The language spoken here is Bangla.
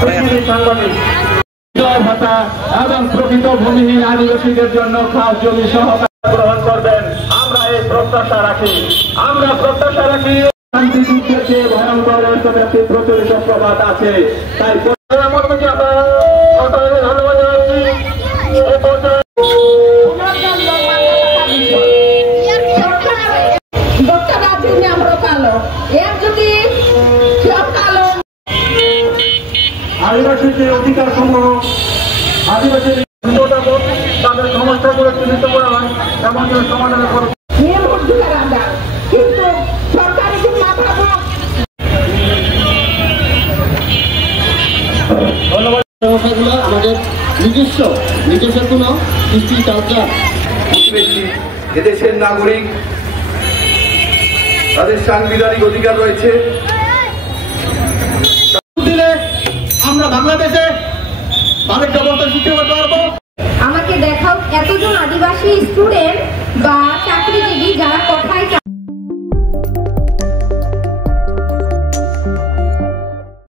সাংবাদিক ভাতা এবং প্রকৃত ভূমিহীন আদিবাসীদের জন্য খাস জমি সহকারে গ্রহণ করবেন। আমরা এই প্রত্যাশা রাখি। শান্তিযুদ্ধের যে ভয়ঙ্কর অর্থব্যাপী প্রচলিত প্রবাদ আছে, তাই আদিবাসীর যে অধিকার সমূহ, আদিবাসীর তাদের সমস্যাগুলো চিহ্নিত করা হয় এবং সমাধান করে কিন্তু সরকারি ধন্যবাদ। সমস্যাগুলো আমাদের নিজস্ব কোনো কৃষ্টি কালচার, এদেশের নাগরিক, তাদের সাংবিধানিক অধিকার রয়েছে। আমরা বাংলাদেশে বাণিজ্য ব্যবস্থা শিখতে পারবো। আমাকে দেখাও এতজন আদিবাসী স্টুডেন্ট বা